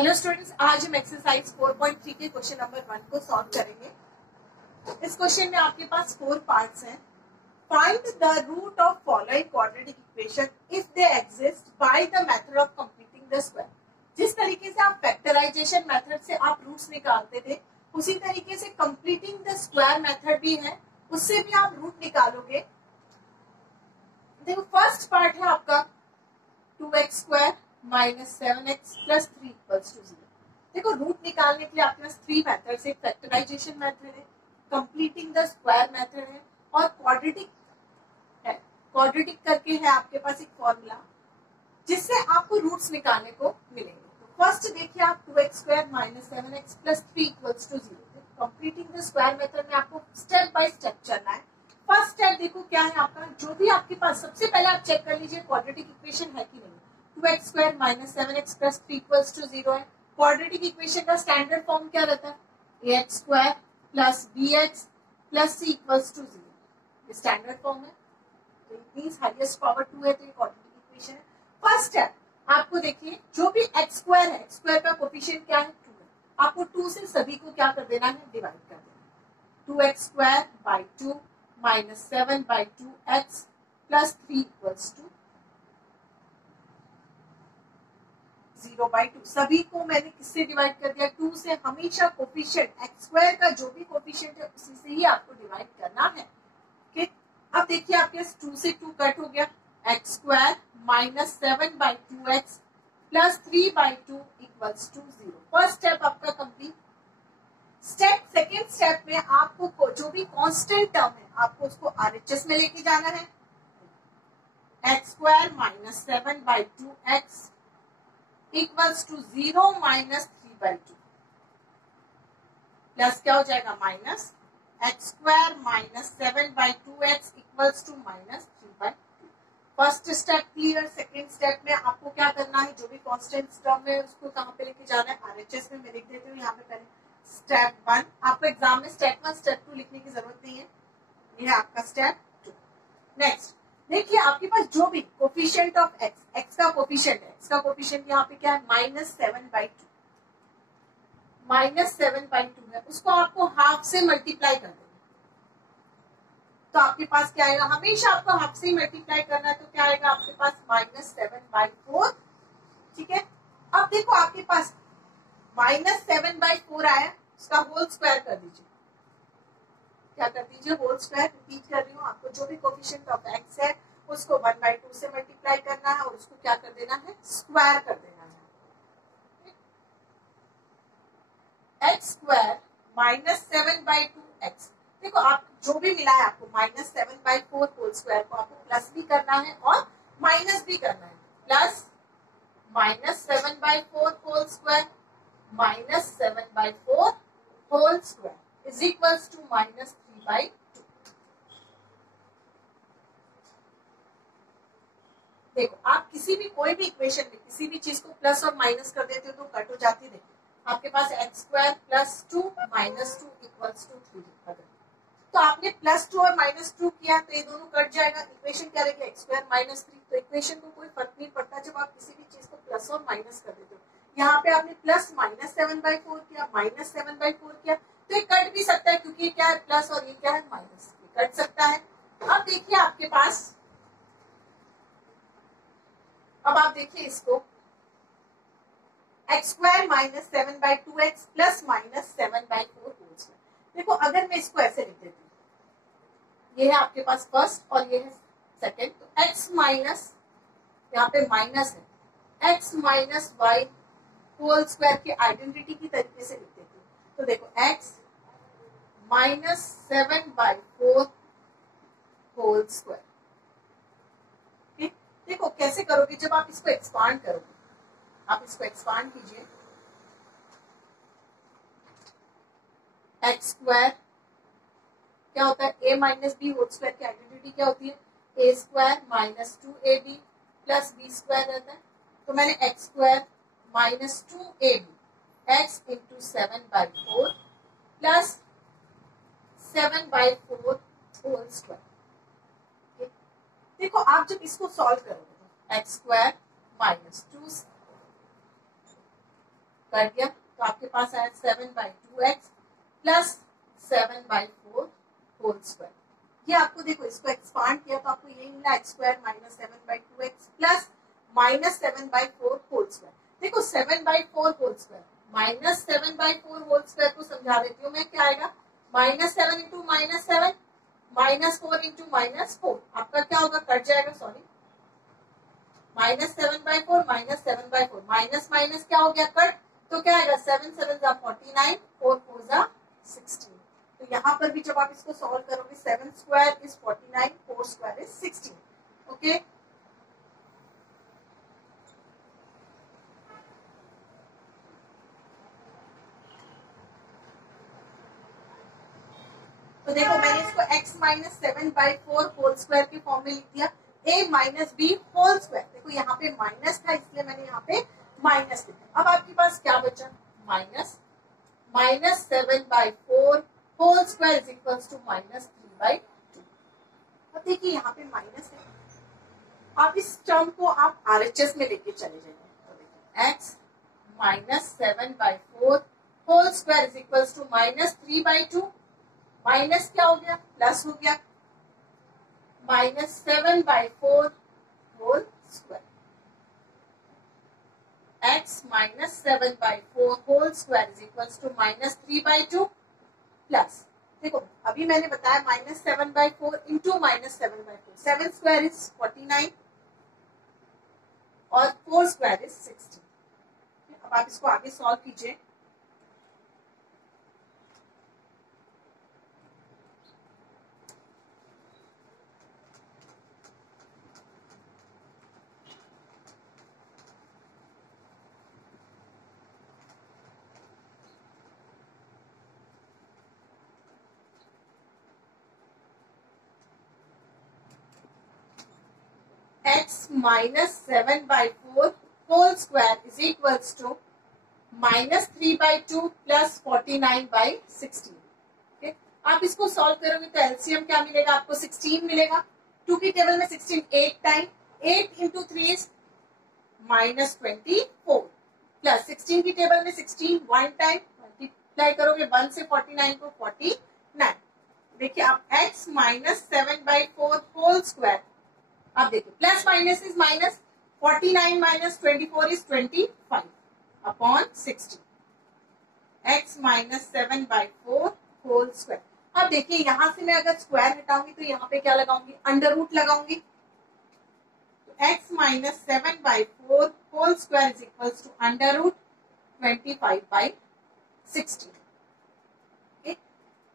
Hello students, आज हम exercise 4.3 के क्वेश्चन नंबर 1 को सॉल्व करेंगे। इस क्वेश्चन में आपके पास 4 पार्ट्स हैं। Find the root of following quadratic equation if they exist by the method of completing the square. जिस तरीके से आप फैक्टराइजेशन मेथड से आप रूट्स निकालते थे, उसी तरीके से कंप्लीटिंग द स्क्वायर मेथड भी है, उससे भी आप रूट निकालोगे। देखो, फर्स्ट पार्ट है आपका 2x square minus 7x plus 3 equals to 0। देखो, रूट निकालने के लिए आपके पास 3 मेथड्स है। फैक्टराइजेशन मेथड है, कंप्लीटिंग द स्क्वायर मेथड है और क्वाड्रेटिक है। क्वाड्रेटिक करके है आपके पास एक फॉर्मूला जिससे आपको रूट्स निकालने को मिलेंगे। तो फर्स्ट देखिए आप 2x square minus 7x plus 3 equals to 0। Completing the square method में आपको स्टेप बाय स्टेप चलना है। फर्स्ट स्टेप देखो क्या है आपका, जो भी आपके पास सबसे पहले आप चेक कर लीजिए क्वाड्रेटिक इक्वेशन है कि नहीं। 2x square minus 7x plus 3 equals to 0 है। क्वाड्रेटिक इक्वेशन का स्टैंडर्ड फॉर्म क्या रहता है? ax square plus bx plus c equals to 0। ये स्टैंडर्ड फॉर्म है, तो इट मींस हाईएस्ट पावर 2 है, तो ये क्वाड्रेटिक इक्वेशन है। फर्स्ट स्टेप आपको देखिए, जो भी x स्क्वायर है, x स्क्वायर का कोफिशिएंट क्या है? 2 है। आपको 2 से सभी को क्या कर देना है? डिवाइड कर देना। 2x square by 2 minus 7 by 2x plus 3 equals to 0/2। सभी को मैंने किससे डिवाइड कर दिया? 2 से। हमेशा कोफिशिएंट एक्स स्क्वायर का जो भी कोफिशिएंट है उसी से ही आपको डिवाइड करना है। ओके, अब देखिए आपके 2 से 2 कट हो गया। X square minus 7/2x plus 3/2 equals to 0। First step आपका कंप्लीट। सेकेंड स्टेप में आपको जो भी कांस्टेंट टर्म है आपको उसको आरएचएस में लेके जाना है। X square minus 7/2x equals to 0 minus 3/2 plus क्या हो जाएगा? Minus x square minus 7/2x equals to minus 3/2। First step clear. Second step में आपको क्या करना है? जो भी कांस्टेंट टर्म है उसको कहां पे लेके जाना है? आरएचएस में। मैं लिख देती हूँ यहाँ पे पहले स्टेप 1। आपको एग्जाम में स्टेप 1 स्टेप 2 लिखने की जरूरत नहीं है, ये है आपका स्टेप 2। नेक्स्ट देखिए, आपके पास जो भी कोफिशिएंट ऑफ एक्स, एक्स का कोफिशिएंट है, एक्स का कोफिशिएंट यहाँ पे क्या है? माइनस 7/2। माइनस 7/2 है, उसको आपको हाफ से मल्टीप्लाई कर देना। तो आपके पास क्या आएगा? हमेशा आपको हाफ से ही मल्टीप्लाई करना है, तो क्या आएगा आपके पास? माइनस 7/4। ठीक है, अब देखो आपके पास माइनस 7/4 आया, उसका होल स्क्वायर कर दीजिए। क्या कर दीजिए? Whole square. रिपीट कर रही हूँ, आपको जो भी कोफिशिएंट ऑफ एक्स है उसको 1/2 से मल्टीप्लाई करना है और उसको क्या कर देना है? स्क्वायर कर देना है। X square minus 7/2x। देखो, आप जो भी मिला है आपको माइनस 7/4 होल स्क्वायर को आपको प्लस भी करना है और माइनस भी करना है। Plus minus 7/4 whole square minus 7/4 whole square is equals to minus 3/2। देखो, आप किसी भी कोई भी इक्वेशन में किसी भी चीज को प्लस और माइनस कर देते हो तो कट हो जाती है। देखिए आपके पास x square plus 2 minus 2 equals to 3। तो आपने प्लस 2 और माइनस 2 किया तो ये दोनों कट जाएगा। इक्वेशन क्या रहेगी? X square minus 3। तो इक्वेशन को कोई फर्क नहीं पड़ता जब आप किसी भी चीज को प्लस और माइनस कर देते हो। यहाँ पे आपने प्लस माइनस 7/4 किया, माइनस 7/4 किया, तो ये कट भी सकता है क्योंकि ये क्या है? प्लस और ये क्या है? माइनस। कट सकता है। अब देखिए आपके पास, अब आप देखिए इसको, x square minus 7/2x plus minus 7/4 whole square. देखो, अगर मैं इसको ऐसे लिख देती हूँ, ये है आपके पास फर्स्ट और ये है सेकेंड, तो x माइनस, यहाँ पे माइनस है, x minus y whole square की आइडेंटिटी की तरीके से लिख देती हूँ। तो देखो, x माइनस 7/4 होल स्क्वायर। देखो कैसे करोगे? जब आप इसको एक्सपांड करोगे, आप इसको एक्सपांड कीजिए। एक्स स्क्वायर क्या होता है? a minus b whole square की आइडेंटिटी क्या होती है? a square minus 2ab plus b square रहता है। तो मैंने x square minus 2ab x into 7/4 plus 7/4 whole square. देखो, आप जब इसको सॉल्व करोगे तो एक्स स्क्वायर माइनस 2 कर दिया तो आपके पास आया 7/2x प्लस 7/4 होल स्क्वायर। ये आपको देखो इसको एक्सपांड किया तो आपको ये मिला x square minus 7/2x plus minus 7/4 whole square. देखो 7/4 whole square minus 7/4 whole square को समझा देती हूँ मैं, क्या आएगा -7 इंटू -7 -4 इंटू -4 आपका क्या होगा, कट जाएगा, सॉरी -7/4 -7/4 माइनस माइनस क्या हो गया कट, तो क्या आएगा 7 7 49 4 4 16। तो यहाँ पर भी जब आप इसको सॉल्व करोगे 7 square is 49 4 square is 16। Okay तो देखो मैंने इसको x माइनस 7/4 होल स्क्वायर के फॉर्म में लिख दिया, a minus b whole square. देखो यहाँ पे माइनस था इसलिए मैंने यहाँ पे माइनस लिखा। अब आपके पास क्या बचा, minus 7/4 whole square is equals to -3/2। अब देखिए यहाँ पे माइनस है, आप इस टर्म को आप RHS में लेके चले जाइए। तो देखिए x minus 7/4 whole square is equals to -3/2, minus क्या हो गया प्लस हो गया -7/4 whole square, x minus 7/4 whole square is equals to -3/2 plus, देखो अभी मैंने बताया -7/4 इंटू -7/4, 7 स्क्वायर इज 49 और 4 स्क्वायर इज 16। अब आप इसको आगे सॉल्व कीजिए। x minus 7/4 whole square is equals to -3/2 plus 49/16। okay? आप इसको सॉल्व करोगे तो एलसीएम क्या मिलेगा आपको, 16 मिलेगा। 2 की टेबल में 16 8 टाइम, 8 इंटू 3 इज -24 प्लस 16 की टेबल में 16 1 टाइम, मल्टीप्लाई करोगे 1 से 49 को 49। देखिए आप x माइनस 7/4 होल स्क्वायर, अब देखिए plus minus is minus, 49 minus 24 is 25 upon 60, x minus 7/4 whole square. अब देखिए यहां से मैं अगर स्क्वायर हटाऊंगी तो यहाँ पे क्या लगाऊंगी, अंडर रूट लगाऊंगी। तो x minus 7/4 whole square is equals to under root 25/60।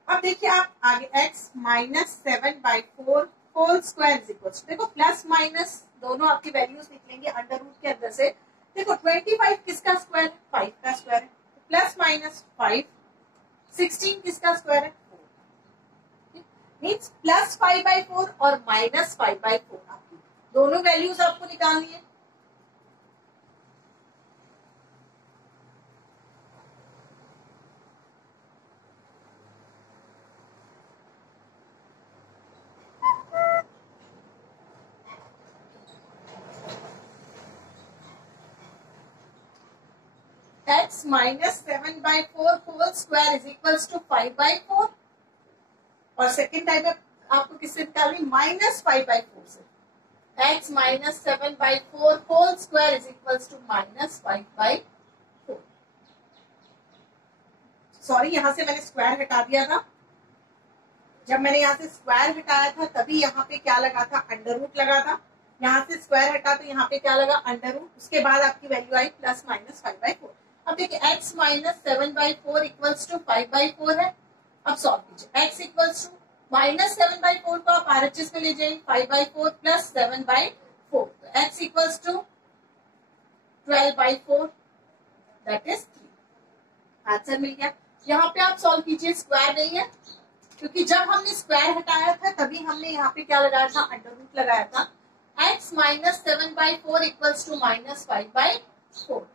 अब देखिए आप आगे x minus 7/4 whole square is equals, देखो प्लस माइनस दोनों आपकी वैल्यूज निकलेंगे अंडर रूट के अंदर से। देखो 25 किसका स्क्वायर है, 5 का स्क्वायर है, प्लस माइनस 5, 16 किसका स्क्वायर है, 4। मीन्स प्लस 5/4 और माइनस 5/4 आपकी दोनों वैल्यूज आपको निकालनी है। x minus 7/4 whole square is equals to 5/4 और सेकेंड टाइम में आपको किससे निकालनी, -5/4 से। x minus 7/4 whole square is equals to -5/4। Sorry यहाँ से मैंने स्क्वायर हटा दिया था, जब मैंने यहाँ से स्क्वायर हटाया था तभी यहाँ पे क्या लगा था, अंडर रूट लगा था। यहाँ से स्क्वायर हटा तो यहाँ पे क्या लगा, अंडर रूट, उसके बाद आपकी वैल्यू आई प्लस माइनस 5/4। अब देखिए x माइनस 7/4 इक्वल्स टू 5/4 है। अब सॉल्व कीजिए, x इक्वल्स टू -7/4 को आप RHS में ले जाइए, 5/4 प्लस 7/4, तो x equals to 12/4 that is 3। Answer मिल गया। यहाँ पे आप सॉल्व कीजिए, स्क्वायर नहीं है क्योंकि जब हमने स्क्वायर हटाया था तभी हमने यहाँ पे क्या लगाया था, अंडर रूट लगाया था। x minus 7/4 equals to -5/4,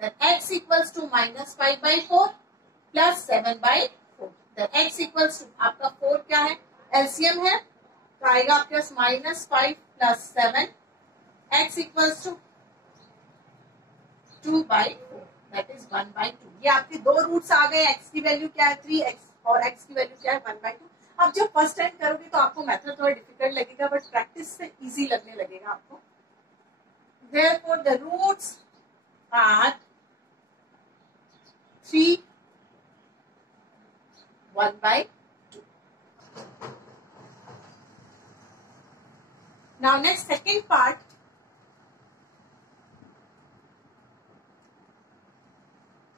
then x equals to -5/4 plus 7/4, then x equals to आपका 4 क्या है, एलसीएम है तो आएगा आपके पास -5 plus 7, x equals to 2/4। That is 1/2। ये आपके दो रूट्स आ गए, x की वैल्यू क्या है 3x और x की वैल्यू क्या है 1/2। अब जब फर्स्ट टाइम करोगे तो आपको मेथड थोड़ा डिफिकल्ट लगेगा, बट प्रैक्टिस से इजी लगने लगेगा आपको। Therefore the roots are 3, 1/2। Now next second part,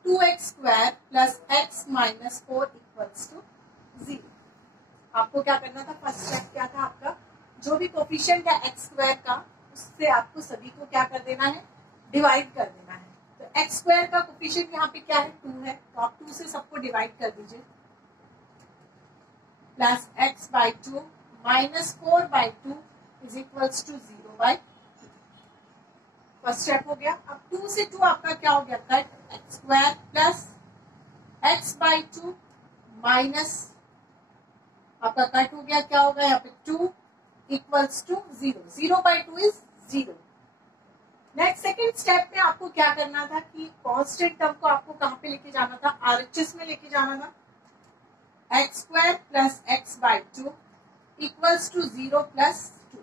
2x square plus x minus 4 equals to 0। आपको क्या करना था, फर्स्ट स्टेप क्या था आपका, जो भी कोफिशिएंट है x स्क्वायर का उससे आपको सभी को क्या कर देना है, डिवाइड कर देना है। तो x स्क्वायर का कोफिशिएंट यहाँ पे क्या है 2 है, तो आप 2 से सबको डिवाइड कर दीजिए। Plus x/2 minus 4/2 is equals to 0/2। First step हो गया। अब 2 से 2 आपका क्या हो गया, cut, x square plus x/2 minus आपका कट हो गया, क्या होगा यहाँ पे 2 equals to 0। 0/2 is 0। Next second step में आपको क्या करना था कि कांस्टेंट टर्म को आपको कहां पे लेके जाना था, आरएचएस में लेके जाना था। x square plus x/2 equals to 0 plus 2।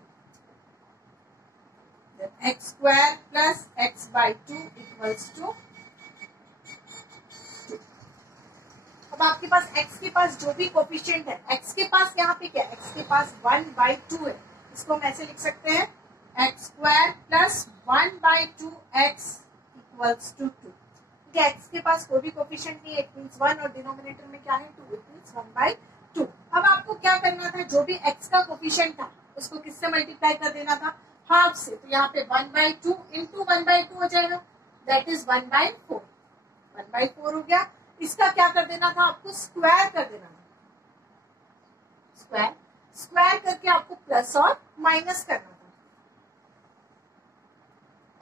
x square plus x/2 equals to 2। अब आपके पास x के पास जो भी कोफिशिएंट है, x के पास यहाँ पे क्या है, x के पास 1/2 है, इसको हम ऐसे लिख सकते हैं x square plus 1/2 x equals to 2। ठीक है, x के पास कोई भी कोफिशिएंट नहीं है, इट मींस 1 और डिनोमिनेटर में क्या है 2, इट मींस 1/2। अब आपको क्या करना था, जो भी x का कोफिशिएंट था उसको किससे मल्टीप्लाई कर देना था, हाफ से। तो यहाँ पे 1/2 इंटू 1/2 हो जाएगा, दैट इज 1/4। 1/4 हो गया। इसका क्या कर देना था, आपको स्क्वायर कर देना था। स्क्वायर स्क्वायर करके आपको प्लस और माइनस करना था।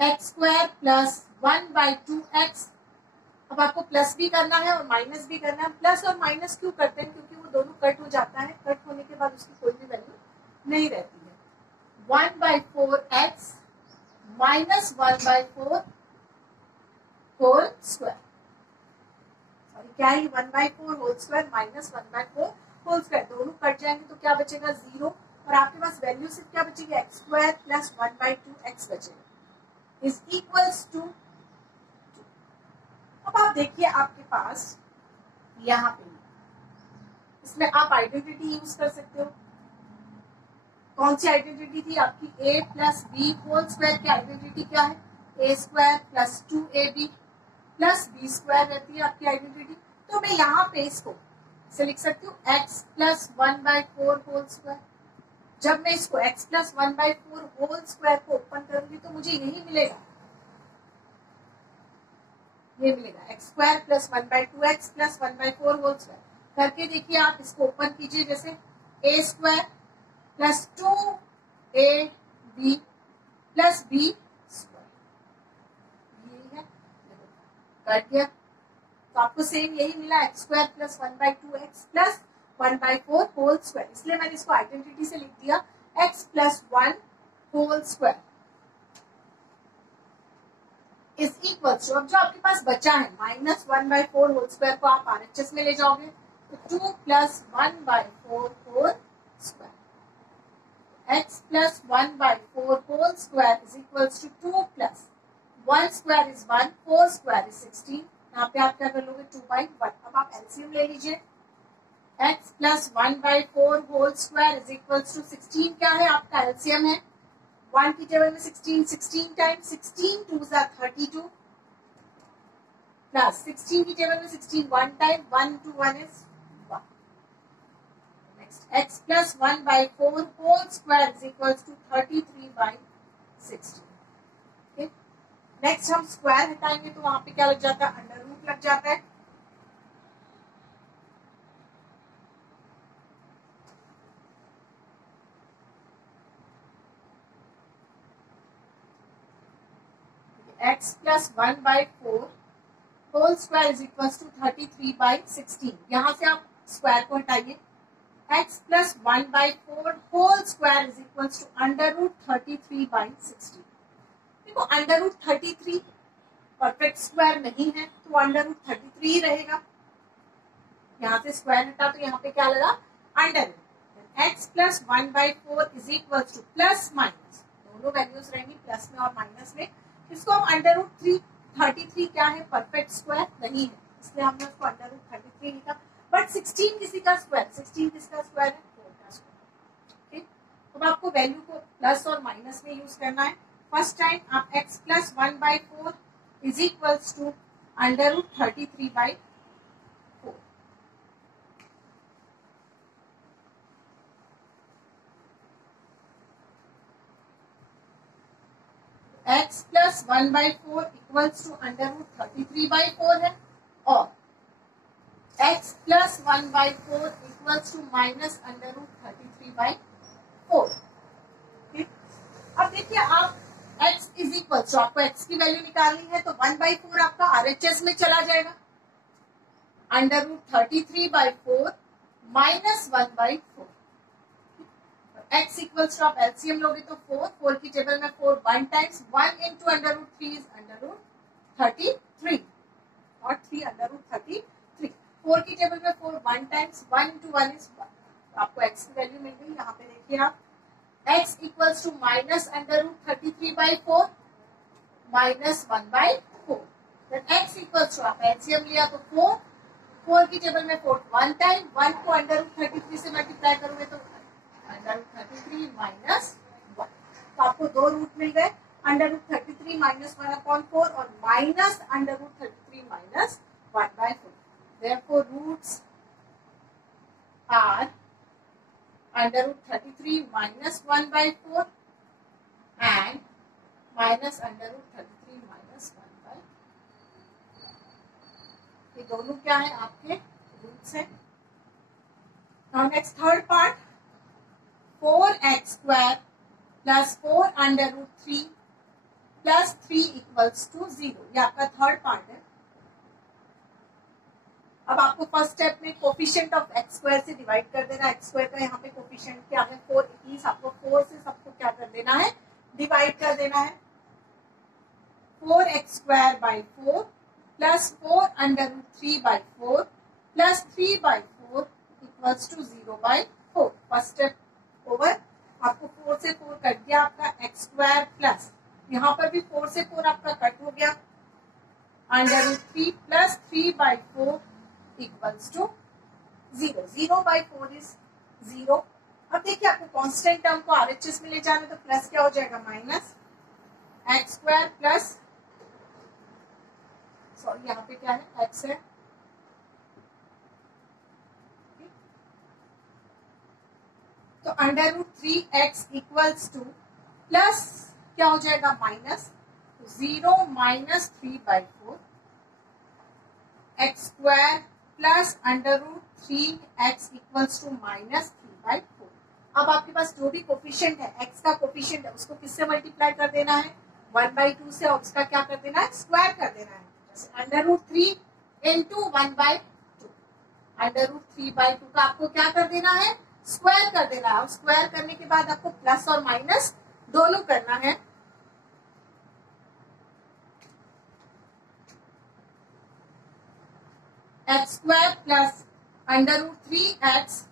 x square plus 1/2 x। अब आपको प्लस भी करना है और माइनस भी करना है। प्लस और माइनस क्यों करते हैं, क्योंकि वो दोनों कट हो जाता है, कट होने के बाद उसकी कोई भी वैल्यू नहीं रहती है। 1/4 x minus 1/4 whole square, sorry क्या है 1/4 whole square minus 1/4 whole square, दोनों कट जाएंगे तो क्या बचेगा 0, और आपके पास वैल्यू सिर्फ क्या बचेगी x स्क्वायर प्लस 1/2 x बचेगा, इज इक्वल्स टू 2। अब आप देखिए आपके पास यहाँ पे इसमें आप आइडेंटिटी यूज कर सकते हो। कौन सी आइडेंटिटी थी आपकी, a plus b whole square की आइडेंटिटी क्या है, a square plus 2ab plus b square रहती है आपकी आइडेंटिटी। तो मैं यहाँ पे इसको से लिख सकती हूँ x प्लस 1/4 होल स्क्वायर। जब मैं इसको x प्लस 1/4 होल स्क्वायर को ओपन करूंगी तो मुझे यही मिलेगा, ये मिलेगा x square plus 1/2 x plus 1/4 whole square. करके देखिए आप इसको ओपन कीजिए, जैसे a square plus 2ab plus b square, यही है, कट गया। तो आपको सेम यही मिला x square plus 1/2 x plus 1/4 whole square, इसलिए मैंने इसको आइडेंटिटी से लिख दिया x plus 1 whole square is equal to, अब जो आपके पास बचा है माइनस 1/4 होल स्क्वायर को आप आरएचएस में ले जाओगे तो 2 plus 1/4 whole square, x plus 1/4 whole square is equal to 2 plus 1 square is 1, 4 square is 16। यहाँ पे आप क्या कर लोगे 2/1। अब आप एलसीएम ले लीजिए, x plus 1/4 whole square is equal to 16 क्या है आपका एलसीएम है, 1 की टेबल में 16, 16 टाइम्स 16 2s are 32 प्लस 16 की टेबल में 16 1 time 1 to 1 is 1। Next x plus 1/4 whole square is equal to 33/16। Next हम स्क्वायर हटाएंगे तो वहां पे क्या लग जाता है, अंडर रूट लग जाता है। x plus 1/4 whole square is equal to 33/16। यहां से आप स्क्वायर को हटाइए, x plus 1/4 whole square is equal to under root 33/16। देखो अंडर रूट 33 परफेक्ट स्क्वायर नहीं है तो √33 रहेगा। यहाँ से स्क्वायर हटा तो यहाँ पे क्या लगा under x plus 1/4 is equal two plus minus, दोनों वैल्यूज रहेंगी प्लस में और माइनस में। इसको हम √33 क्या है परफेक्ट स्क्वायर नहीं है, इसलिए हमने उसको √33 लिखा। बट 16 किसी का स्क्वायर, 16 किसका स्क्वायर है 4 का स्क्वायर। ठीक, अब आपको वैल्यू को प्लस और माइनस में यूज करना है। फर्स्ट टाइम आप x plus 1/4 is equal to √33/4। x plus 1/4 equals to √33/4 है और x plus 1/4 equals to minus √33/4। ठीक, अब देखिए आप x इज इक्वल टू, आपको x की वैल्यू निकालनी है तो 1/4 आपका RHS में चला जाएगा, √33/4 माइनस 1/4। x इक्वल्स टू आप एलसीएम लोगे तो 4 की टेबल में 4 1 टाइम्स 1 इंटू √3 इज √33 और 3 √33। 4 की टेबल में 4 1 टाइम्स 1 इंटू 1 इज 1। आपको x की वैल्यू मिल गई। यहाँ पे देखिए आप x equals to minus √33/4 minus 1/4। x equals to आप एलसीएम लिया तो 4 की टेबल में 4 1 टाइम 1 को √33 से मल्टीप्लाई करोगे तो √33 माइनस 1। तो आपको दो रूट मिल गए, √33 माइनस 1/4 और minus √33 minus 1/4। Therefore roots are √33 minus 1/4 and minus √33 minus 1/4। ये दोनों क्या है आपके रूट्स हैं। Now next third part, 4x square plus 4 √3 plus 3 equals to 0। ये आपका थर्ड पार्ट है। अब आपको फर्स्ट स्टेप में कोफिशिएंट ऑफ x स्क्वायर से डिवाइड कर देना। x स्क्वायर का यहाँ पे कोफिशिएंट क्या है 4, इस आपको 4 से सबको क्या कर देना है डिवाइड कर देना है। 4x²/4 plus 4 √3/4 plus 3/4 equals to 0/4। First step over. आपको 4 से 4 कट गया आपका x² प्लस यहाँ पर भी 4 से 4 आपका कट हो गया √3 प्लस 3/4 इक्वल्स टू 0। 0/4 इज 0। अब देखिए आपको कांस्टेंट टर्म को RHS में ले जाना तो प्लस क्या हो जाएगा माइनस x² प्लस, सॉरी यहाँ पे क्या है x है, तो √3x इक्वल्स टू प्लस क्या हो जाएगा minus 0 minus 3/4 x² plus √3x equals to minus 3/4। अब आपके पास जो भी कोफिशिएंट है x का कोफिशिएंट है उसको किससे मल्टीप्लाई कर देना है 1/2 से और उसका क्या कर देना है स्क्वायर कर देना है। √3 इंटू 1/2, √3/2 का आपको क्या कर देना है स्क्वायर कर देना है। और स्क्वायर करने के बाद आपको प्लस और माइनस दोनों करना है। x² प्लस √3x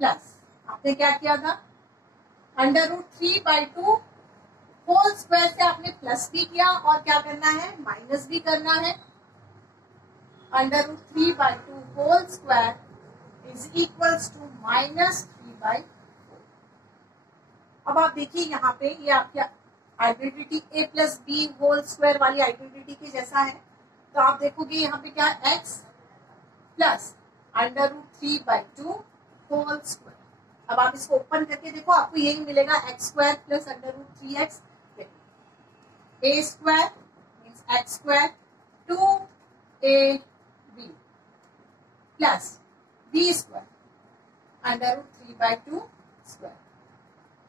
प्लस आपने क्या किया था √3/2 होल स्क्वायर से आपने प्लस भी किया और क्या करना है माइनस भी करना है। √3/2 whole square is equals to minus 3/4। अब आप देखिए यहाँ पे ये आपकी identity a plus b whole square वाली आइडेंटिटी के जैसा है। तो आप देखोगे यहाँ पे क्या x प्लस √3/2 होल स्क्वायर। अब आप इसको ओपन करके देखो आपको यही मिलेगा x² plus √3x। a² means x² 2ab plus b² √3/2 square.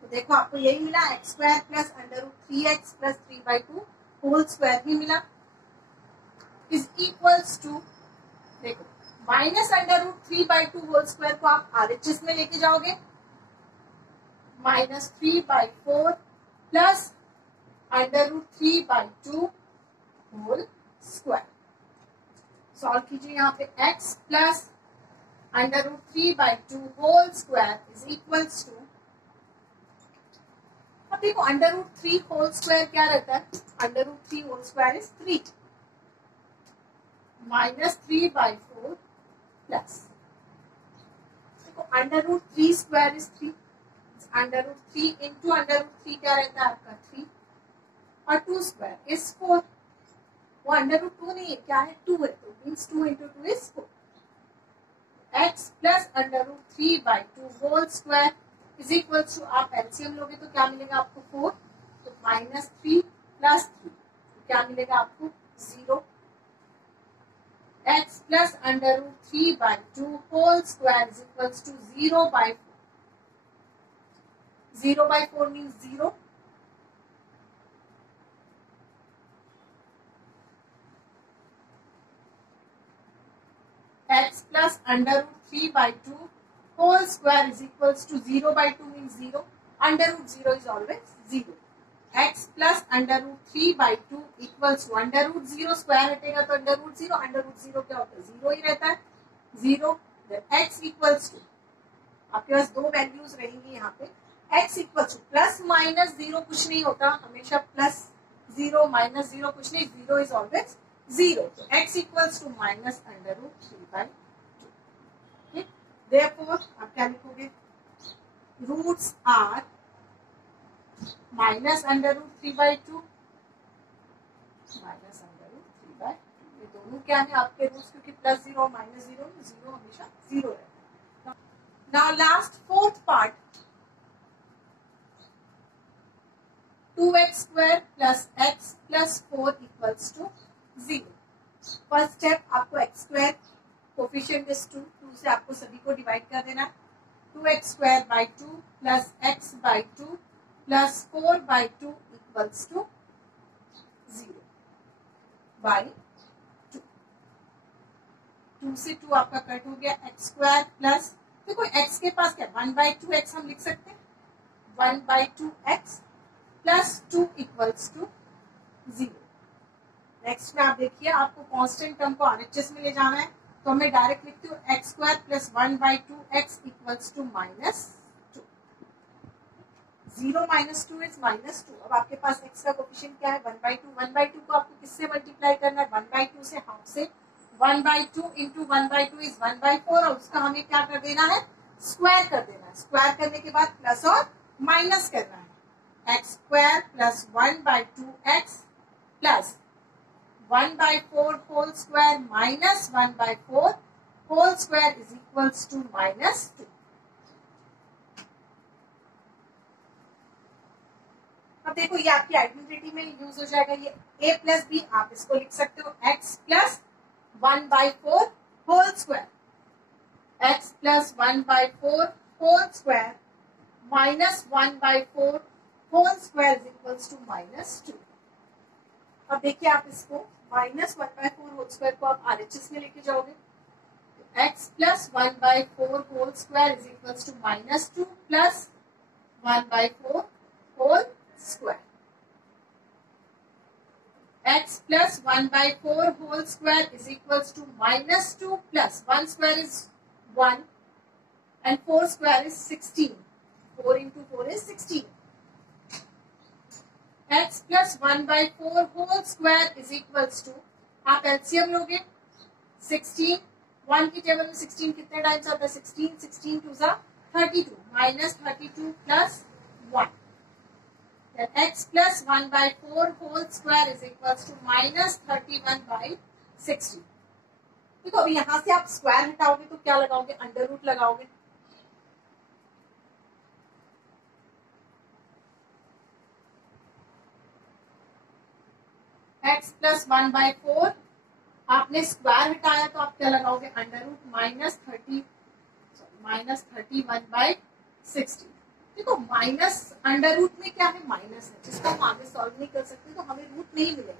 तो देखो आपको यही मिला x² plus √3x plus 3/2 whole square ही मिला इज इक्वल्स टू, देखो माइनस √3/2 होल स्क्वायर को आप RHS में लेके जाओगे minus 3/4 plus √3/2 whole square. Solve कीजिए यहाँ पे x plus √3/2 whole square is equals to, अब देखो √3 होल स्क्वायर क्या रहता है, √3 होल स्क्वायर इज 3 -3/4 प्लस, देखो √3 स्क्वायर इज 3, √3 इंटू √3 क्या रहता है आपका 3, और 2 स्क्वायर इज 4, वो √2 नहीं है, क्या है 2 है, तो means 2 into 2 is 4। x plus √3/2 whole square is equal to, आप एलसीएम लोगे तो क्या मिलेगा आपको 4, तो -3 प्लस 3 तो क्या मिलेगा आपको 0। x plus √3/2 whole square is equal to 0/4, 0/4 means 0, x plus √3/2 whole square is equals to 0/2 means 0. √0 is always 0. x plus √3/2 equals to √0 square हटेगा तो √0, √0 क्या होता है 0 ही रहता है, 0। x equals to, आपके पास दो वैल्यूज रहेंगी यहाँ पे, x equals to plus minus 0 कुछ नहीं होता, हमेशा प्लस 0 माइनस 0 कुछ नहीं, 0 is always 0, तो x equals to minus √3/2। Therefore आप क्या लिखोगे, रूट्स आर माइनस √3/2 माइनस √3/2, ये दोनों क्या है आपके रूट्स, क्योंकि प्लस 0 और माइनस 0, 0 हमेशा 0 रहता है। Now last fourth part, 2x square plus x plus 4 equals to 0। First step आपको x स्क्वायर कोफिशिएंट इज 2 से आपको सभी को डिवाइड कर देना है, 2x square by 2 plus x by 2 plus 4/2 equals to 0/2। 2 से 2 आपका कट हो गया, x स्क्वायर प्लस, देखो x के पास क्या 1/2x हम लिख सकते हैं, 1/2x plus 2 equals to 0। Next में आप देखिए, आपको कांस्टेंट टर्म को आरएचएस में ले जाना है, तो मैं डायरेक्ट लिखती हूँ x square plus 1/2x equals to -2, 0 - 2 is -2। अब आपके पास x का कोफिशिएंट क्या है 1/2, 1/2 को आपको किससे मल्टीप्लाई करना है 1/2 से, हाफ से, 1/2 इंटू 1/2 इज 1/4, और उसका हमें क्या कर देना है स्क्वायर कर देना है, स्क्वायर करने के बाद प्लस और माइनस करना है, x square plus 1/2x plus 1/4 whole square minus 1/4 whole square is equals to -2। अब देखो ये आपकी आइडेंटिटी में यूज हो जाएगा, ये a प्लस बी, आप इसको लिख सकते हो x plus 1/4 whole square, x plus 1/4 whole square minus 1/4 whole square is equals to -2। अब देखिए आप इसको -1/4 होल स्क्वायर को आप आरएचएस में लेके जाओगे, x plus 1/4 whole square is equals to -2 plus 1/4 whole square, x plus 1/4 whole square is equals to -2 plus 1 square is 1 and 4 square is 16, 4 into 4 is 16, x plus 1/4 whole square is equals to, आप LCM लोगे 16, 1 की table में 16 कितने times आता है 16, 16 2 जा 32 minus 32 plus 1, then x plus 1/4 whole square is equals to minus 31/60। देखो अभी यहां से आप स्क्वायर हटाओगे तो क्या लगाओगे, अंडर रूट लगाओगे, x प्लस 1/4, आपने स्क्वायर हटाया तो आप क्या लगाओगे अंडर रूट माइनस 31/60। देखो माइनस अंडर रूट में क्या है माइनस है, जिसको हम आगे सॉल्व नहीं कर सकते तो हमें रूट नहीं मिलेंगे,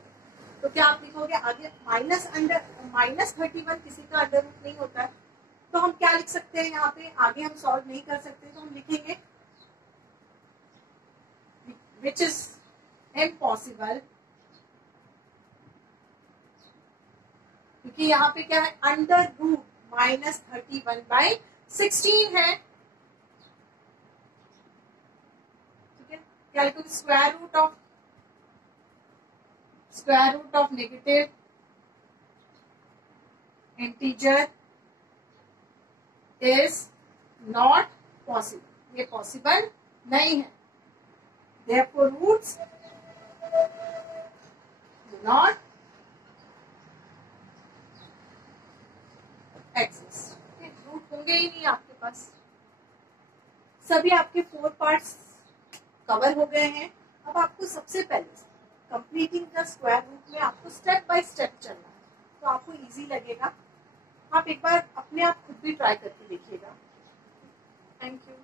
तो क्या आप लिखोगे आगे -31, किसी का अंडर रूट नहीं होता है, तो हम क्या लिख सकते हैं यहाँ पे, आगे हम सॉल्व नहीं कर सकते तो हम लिखेंगे विच इज इम्पॉसिबल, क्योंकि यहाँ पे क्या है, अंडर रूट -31/16 है, ठीक है। Calculate square root of negative integer is not possible, ये पॉसिबल नहीं है। Therefore roots do not exist, root होंगे ही नहीं आपके पास। सभी आपके 4 पार्ट्स कवर हो गए हैं। अब आपको सबसे पहले कंप्लीटिंग द स्क्वायर रूट में आपको स्टेप बाय स्टेप चलना है, तो आपको इजी लगेगा। आप एक बार अपने आप खुद भी ट्राई करके देखिएगा। Thank you.